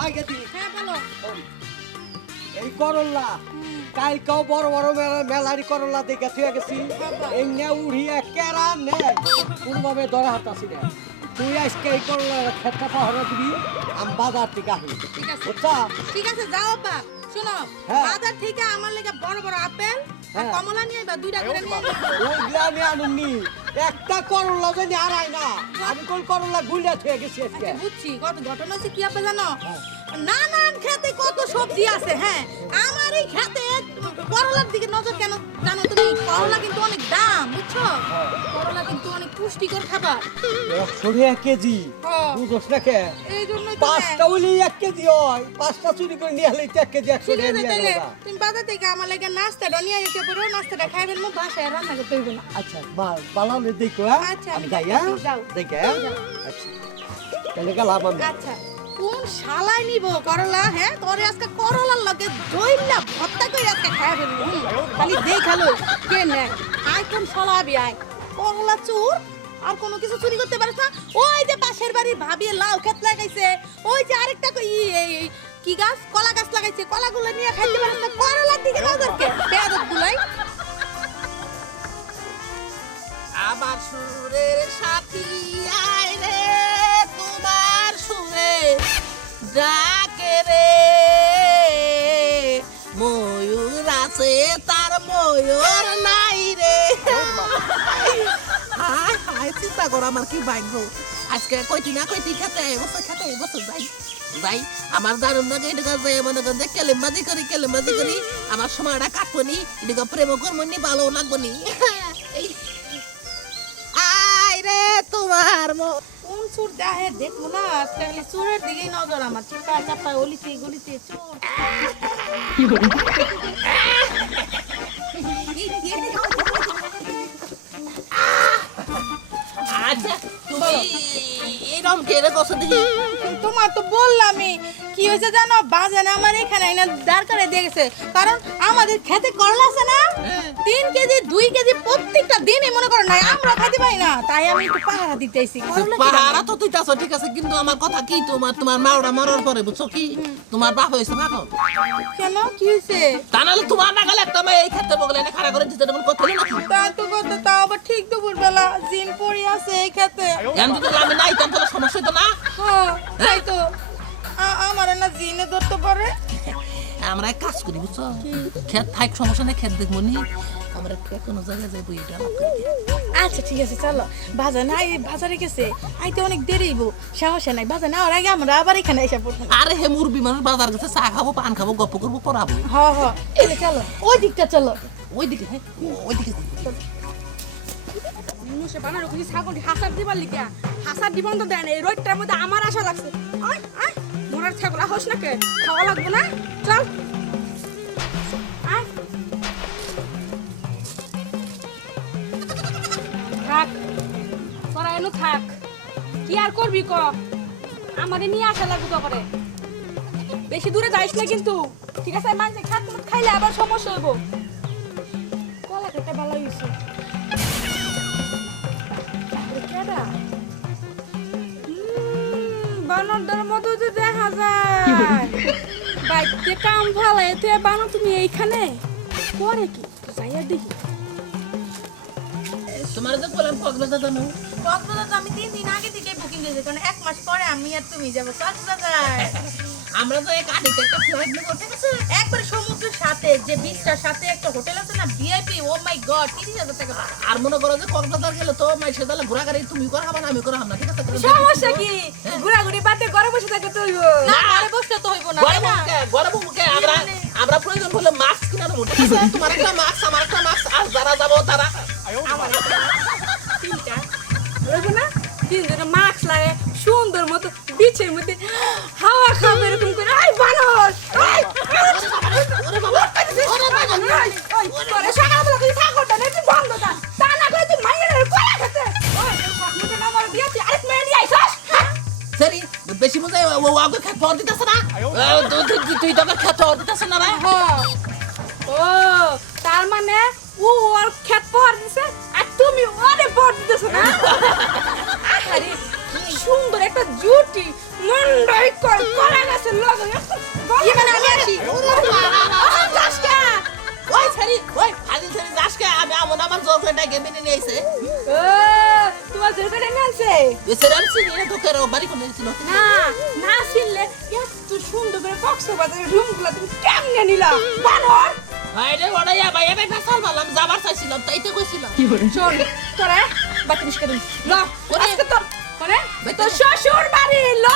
হ্যাঁ বলো। এই করল্লা কালকেও বড় বড় মেলা মেলারি করল্লা দেখে থুয়ে গেছি। এমনি উড়িয়া কেরা নেই কোনোভাবে ধরা আসি না। তুই আজকে এই করল্লা খেতটা পাহরে দিবি আমি বাজার থেকে আসি ঠিক আছে। বুঝছা? ঠিক আছে যাও বা শোনো হ্যাঁ। বাজার থেকে আমার লেগে বড় কমলা নিয়ে আইবা দুইটা করে নিয়ে ওইগুলা একটা হারাই না আমি কোন করলা গুলিয়া থুয়ে গেছি আজকে? আচ্ছা, বুঝছি কত ঘটনা কি জানো? হ্যাঁ। নানান খেতে কত সবজি আছে হ্যাঁ। আমার এই খেতে করলার দিকে নজর কেন জানো তুমি? করলা কিন্তু অনেক দাম বুঝছ। করলা কিন্তু অনেক পুষ্টিকর খাবার। একশো এক কেজি হ্যাঁ। বুঝোস না কে? পাঁচটা এক কেজি হয় পাঁচটা চুরি করে নিয়ে হলে এক কেজি একশো তুমি বাজার থেকে আমার লাগে নাস্তাটা নিয়ে এসে পড়ো নাস্তাটা খাই ফেলব বাসায় রান্না করতে হইব না। আচ্ছা বা বালালে দেখো হ্যাঁ? আচ্ছা, আমি যাই হ্যাঁ? দেখে হ্যাঁ? আচ্ছা। তাহলে গেলাম আমি আচ্ছা কোন শালায় নিব করলা হ্যাঁ? তোরে আজকে করলার লগে ভত্তা করে আজকে খাই ফেলব। হুম, খালি কে নেয় আয় কোন শালা আবি আয় করলা চুর আর কোনো কিছু চুরি করতে পারিস না। ওই যে পাশের বাড়ির ভাবি লাউ ক্ষেত লাগাইছে ওই যে আরেকটা এই কি গাছ? কলা গাছ লাগাইছে কলাগুলো নিয়ে খাইতে পারিস না। করলার দিকে নজর কে বেয়াদব গুলাই। আমার সুরের সাথী। আছে, তার ময়ূর নাই রে। হাই চিন্তা কর আমার কি ভাগ্য আজকে কইটি না কইটি খেতে এবছর খেতে এবছর যাই। যাই, আমার দারুণ লাগে এটা যে মনে করেন যে কেলেমবাজি করি কেলেমবাজি করি। আমার সময়টা কাটবো নি এটা প্রেম করব নি ভালো লাগবো নি। তোমার মো- কোন চুর দেহে দেখব না আজকে খালি চুরের দিকেই নজর আমার। চিপা চাপা অলিতে গলিতে চোর আচ্ছা তুমি এইরকম কেড়ে কষে দেখি। তোমার তো বললামই কি হয়েছে জানো? বাজানে আমার এখানে এনে দাঁড় করে দিয়ে গেছে। কারণ আমাদের খেতে করলা আছে না? তিন কেজি দুই কেজি প্রত্যেকটা দিনই মনে করো না আমরা খাইতে পাই না। তাই আমি একটু পাহারা দিতে আইছি। পাহারা তো তুই তাছো ঠিক আছে কিন্তু আমার কথা কি তোমার? তোমার মাওরা মারার পরে বুঝছ কি? তোমার বাপ হয়েছে ভাগো কেন? কি হয়েছে? তা নাহলে তোমার না গেলে একটা মেয়ে এই ক্ষেত্রে বগলে এনে খাড়া করে দিতে তখন কথা নাকি? তা তো কথা তাও আবার ঠিক দুপুর বেলা জিন পড়ি আছে এই খেতে। এখন যদি আমি নাই তখন সমস্যা হতো না? হ্যাঁ। তো আমার না জিনে ধরতে পারে। আমরা এক কাজ করি বুঝছ? ক্ষেত থাক সমস্যা নেই ক্ষেত দেখব নি। আমরা কোনো জায়গায় যাইবো এটা আচ্ছা ঠিক আছে চলো। বাজার না বাজারে গেছে। আইতে অনেক দেরি হইব সমস্যা নাই। বাজার না আগে আমরা আবার এখানে এসে পড়ব। আরে হে মুরবি মানুষ বাজার গেছে চা খাব পান খাব গপ্প করব পড়াবো। হ হ এই যে চলো। ওই দিকটা চলো। হ্যাঁ ওইদিকে মুসে বানানো কিছু হাসার দিবার লিখা হাসার দিবান তো দেন এই রোদটার মধ্যে আমার আশা লাগছে। আয় আয়। মোরার ছাগল হোস না কে? খাওয়া লাগবে না? চল। কি আর করবি ক? আমাদের নিয়ে আসা লাগবে তো করে বেশি কিন্তু। ঠিক আছে? মাঝে খাত খাইলে আবার সমস্যা হইব। কলা খেতে? হুম, বাইকে কাম ভালো এতে বানো তুমি এইখানে। পরে কি? যাইয়া দেখি। তোমার তো বললাম পগলা দাদা নাও পগলা দাদা আমি তিন দিন আগে থেকে বুকিং দিয়েছি কারণ এক মাস পরে আমি আর তুমি যাব। কক্সবাজার আমরা তো এক আদিতে একটা ফ্লাইট নিয়ে করতে গেছে একবার সমুদ্রের সাথে যে বিচটার সাথে একটা হোটেল আছে না ভিআইপি ও মাই গড তিরিশ হাজার টাকা। আর মনে করো যে কক্সবাজার গেলে তো মাইসে তাহলে ঘোরা গাড়ি তুমি করা হবে না আমি করা হবে না ঠিক আছে? সমস্যা কি? ঘোরাঘুরি বাদে ঘরে বসে থাকে তো হইবো। না ঘরে বসতে তো হইব না না? মুখে গরম মুখে আমরা আমরা প্রয়োজন হলে মাস্ক কিনে নেব ঠিক আছে? তোমার একটা মাস্ক আমার একটা মাস্ক আর যারা যাব তারা আমার সরি বেশি মজা ও আগে খেত পাওয়া দিতেছে না? তুই- তুই তোকে খেত পাওয়া দিতেছে না রে। হ্যাঁ। ও তার মানে ও ওর ক্ষেত পাহার দিছে আর তুমি ওরে পর দিতেছো না? আরে কি সুন্দর একটা জুটি মন্ডাই কর কলা গাছ আছে লগে। কি মানে আমি আসি? ওই ছেড়ি ওই হাজির ছেড়ি যাসকে? আমি আমন আমার জোর করে ডাকে মেনে নিয়েছে ও এসে বাড়ি না না এত সুন্দর করে কক্সবাজারের রুমগুলো তুমি কেমনে নিলা বানর ভাইরে ওড়াইয়া ভাই আমি ফেসাল মারলাম যাবার চাইছিলাম তাই তো কইছিলাম শোন তোরা নিষ্কা ল করে? আজকে তোর করে তোর শ্বশুর বাড়ি ল